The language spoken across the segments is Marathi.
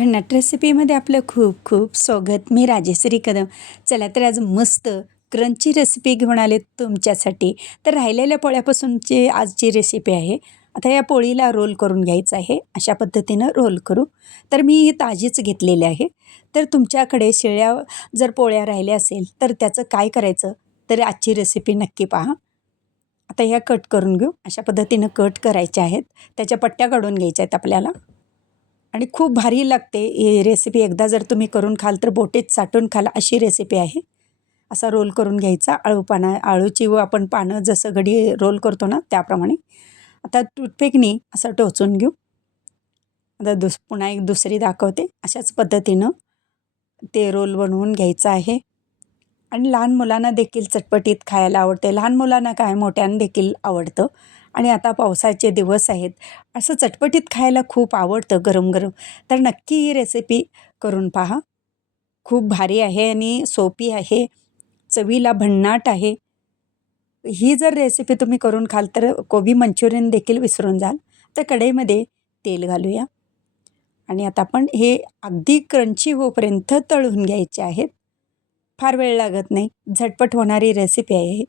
भन्नाट रेसिपीमध्ये आपलं खूप खूप स्वागत. मी राजेश्री कदम. चला तर आज मस्त क्रंची रेसिपी घेऊन आले तुमच्यासाठी. तर राहिलेल्या पोळ्यापासूनची आजची रेसिपी आहे. आता या पोळीला रोल करून घ्यायचं आहे. अशा पद्धतीनं रोल करू. तर मी ही ताजीच घेतलेली आहे. तर तुमच्याकडे शिळ्या जर पोळ्या राहिल्या असेल तर त्याचं काय करायचं, तर आजची रेसिपी नक्की पहा. आता ह्या कट करून घेऊ. अशा पद्धतीनं कट करायच्या आहेत. त्याच्या पट्ट्या काढून घ्यायच्या आहेत आपल्याला. आणि खूप भारी लागते ही रेसिपी. एकदा जर तुम्ही करून खाल तर बोटीत चाटून खाल अशी रेसिपी आहे. असा रोल करून घ्यायचा. आळूची व आपण पानं जसं घडी रोल करतो ना त्याप्रमाणे. आता टूथपिकनी असं टोचून घेऊ. आता पुन्हा एक दुसरी दाखवते. अशाच पद्धतीनं ते रोल बनवून घ्यायचं आहे. आणि लहान मुलांना देखील चटपटीत खायला आवडते. लहान मुलांना काय, मोठ्यांना देखील आवडतं. आणि आता पावसाचे दिवस आहेत, असं चटपटीत खायला खूप आवडतं गरम गरम. तर नक्की ही रेसिपी करून पहा. खूप भारी आहे आणि सोपी आहे, चवीला भन्नाट आहे. ही जर रेसिपी तुम्ही करून खाल तर कोबी मंचुरियन देखील विसरून जाल. तर कढईमध्ये तेल घालूया आणि आता आपण हे अगदी क्रंची होईपर्यंत तळून घ्यायचे आहेत. फार वेळ लागत नाही, झटपट होणारी रेसिपी आहे.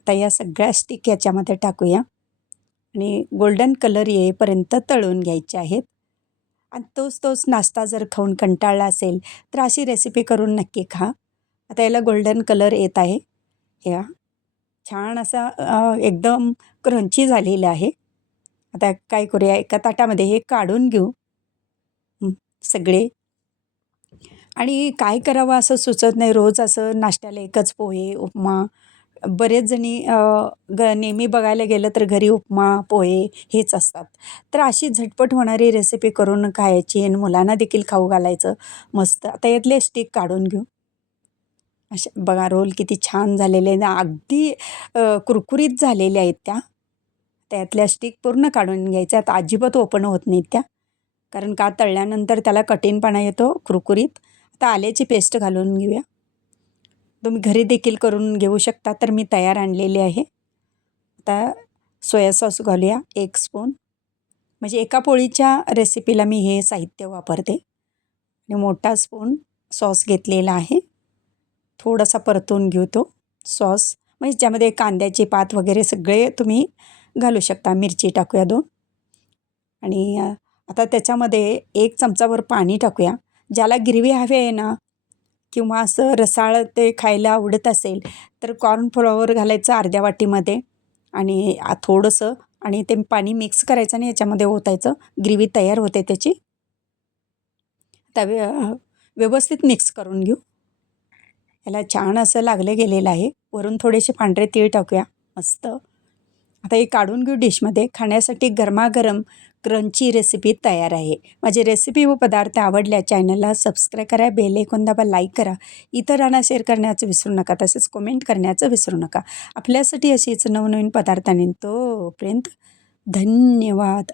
आता या सगळ्या स्टिक याच्यामध्ये टाकूया आणि गोल्डन कलर येईपर्यंत तळून घ्यायचे आहेत. आणि तोच नाश्ता जर खाऊन कंटाळला असेल तर अशी रेसिपी करून नक्की खा. आता याला गोल्डन कलर येत आहे. या छान असा एकदम क्रंची झालेलं आहे. आता काय करूया, एका ताटामध्ये हे काढून घेऊ सगळे. आणि काय करावं असं सुचत नाही. रोज असं नाश्त्याला एकच पोहे, उपमा. बरेच जणी नेहमी बघायला गेलं तर घरी उपमा, पोहे हेच असतात. तर अशी झटपट होणारी रेसिपी करून खायची आणि मुलांना देखील खाऊ घालायचं मस्त. आता यातले स्टिक काढून घेऊ. अशा बघा रोल किती छान झालेले ना, अगदी कुरकुरीत झालेल्या आहेत त्या. त्यातल्या स्टिक पूर्ण काढून घ्यायच्या. आता अजिबात ओपन होत नाहीत त्या, कारण का तळल्यानंतर त्याला कठीणपणा येतो कुरकुरीत. आता आल्याची पेस्ट घालून घेऊया. तुम्ही घरी देखील करून घेऊ शकता. तर मी तयार आणलेली आहे. आता सोया सॉस घालूया 1 स्पून. म्हणजे एका पोळीच्या रेसिपीला मी हे साहित्य वापरते. आणि मोठा स्पून सॉस घेतलेला आहे. थोडासा परतून घेऊ तो सॉस. म्हणजे ज्यामध्ये कांद्याची पात वगैरे सगळे तुम्ही घालू शकता. मिरची टाकूया 2. आणि आता त्याच्यामध्ये 1 चमचाभर पाणी टाकूया. ज्याला ग्रेव्ही हवी आहे ना, किंवा असं रसाळ ते खायला आवडत असेल तर कॉर्नफ्लॉवर घालायचं अर्ध्या वाटीमध्ये आणि थोडंसं, आणि ते पाणी मिक्स करायचं आणि याच्यामध्ये ओतायचं. ग्रेव्ही तयार होते त्याची. व्यवस्थित मिक्स करून घेऊ. याला छान असं लागलं गेलेलं आहे. वरून थोडेसे पांढरे तीळ टाकूया मस्त. आता हे काढून घेऊ डिशमध्ये. खाण्यासाठी गरमागरम क्रंची रेसिपी तयार आहे. माझी रेसिपी व पदार्थ आवडल्या चॅनलला सबस्क्राईब करा, बेल आयकॉन दाबा, लाईक करा, इतरांना शेअर करण्याचं विसरू नका, तसेच कमेंट करण्याचं विसरू नका. आपल्यासाठी अशीच नवनवीन पदार्थांनी तोपर्यंत धन्यवाद.